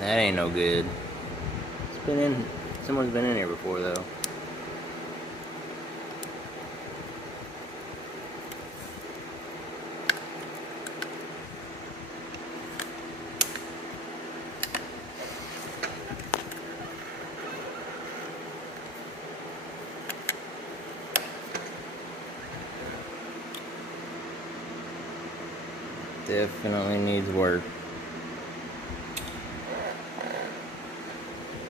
That ain't no good. It's been in. Someone's been in here before though. Definitely needs work.